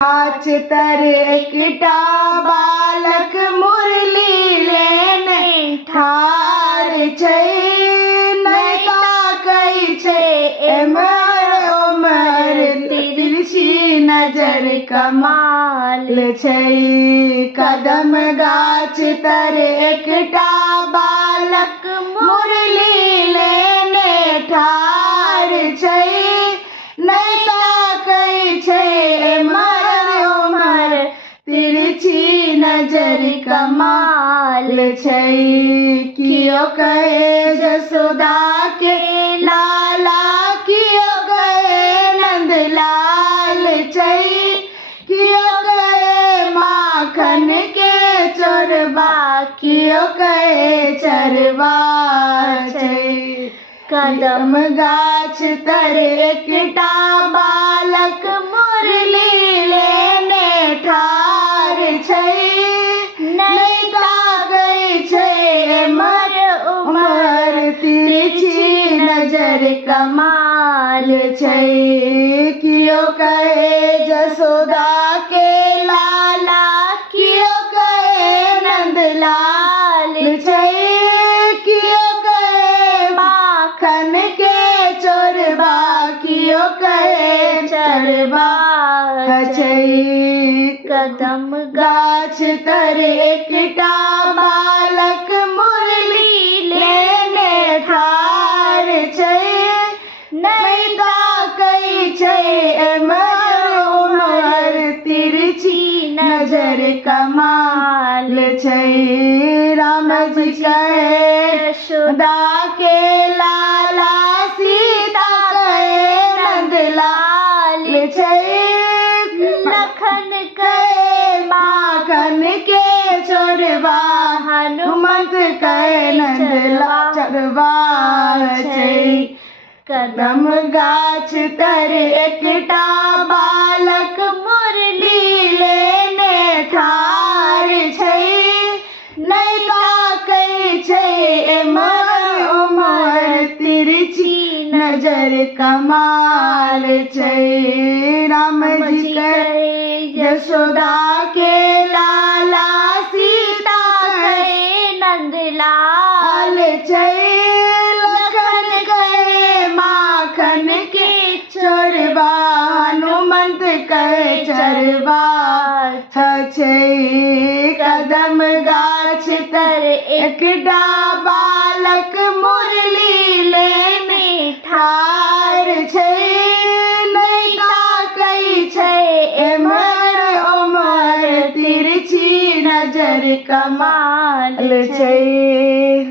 गाछ तर एकटा बालक मुरली लेने ठाढ़ छै, नहि ताकै छै एम्हर ओम्हर, तिरछी नजर कमाल छै। कदम गाछ तर एकटा बालक मुरली लेने ठाढ़ छै, नहि ताकै छै एम्हर ओम्हर, तिरछी नजर कमाल छै। कियो कहे जसोदा के लाला, कियो कहे नंदलाल छै, कियो कहे माखन के चोरबा, कियो कहे चरबा छै। कदम गाछ तर एकटा बालक मुरली लेने ठाढ़ छै, नहि ताकै छै एम्हर ओम्हर, तिरछी नजर कमाल छै। कियो कहे जसोदा के लाला, कियो कहे नंदलाल छै, कियो कहे माखन के चोरबा, कियो कहे चरबा छै। कदम गाछ तर एकटा बालक मुरली लेने ठाढ़ छै, नहि ताकै छै एम्हर ओम्हर, तिरछी नजर कमाल छै। राम जी कहे यशोदा के लाला, सीता कहे नंदलाल छै, लखन कहे माखन के चोरबा, हनुमंत कहे नंदलाल चरबा छै। कदम गाछ तर एकटा बालक मुरली लेने ठाढ़ छै, नहि ताकै छै एम्हर ओम्हर, तिरछी नजर कमाल छै। राम जी कहे यशोदा के लाला, सीता कहे नंदलाल छै, लखन कहे माखन के चोरबा, हनुमंत कहे चरबा छै। कदम गाछ तर एकटा बालक मुरली लेने ठाढ़ छै, नहि ताकै छै एम्हर ओम्हर, तिरछी नजर कमाल छै।